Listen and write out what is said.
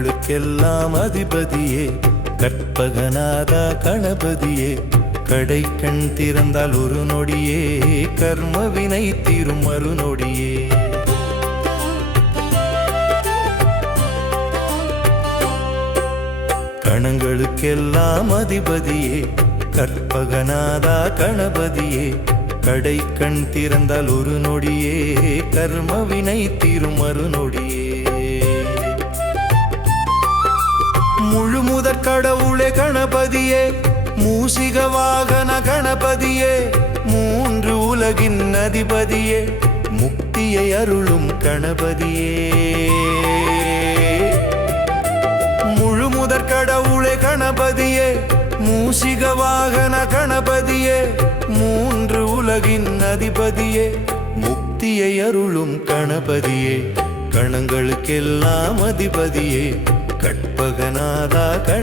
கணங்களுக்கெல்லாம் அதிபதியே கற்பகநாதா கணபதியே கடை கண் திறந்தால் ஒரு நொடியே கர்மவினை தீரும் மறுநொடியே கணங்களுக்கெல்லாம் அதிபதியே கற்பகநாதா கணபதியே கடை கண் திறந்தால் ஒரு நொடியே கர்மவினை தீரும் மறுநொடியே முழு முதற் கடவுளே கணபதியே மூசிக வாகன கணபதியே மூன்று உலகின் அதிபதியே முக்தியை அருளும் கணபதியே முழு முதற் கடவுளே கணபதியே மூசிக வாகன கணபதியே மூன்று உலகின் அதிபதியே முக்தியை அருளும் கணபதியே கணங்களுக்கெல்லாம் அதிபதியே கற்பகநாதா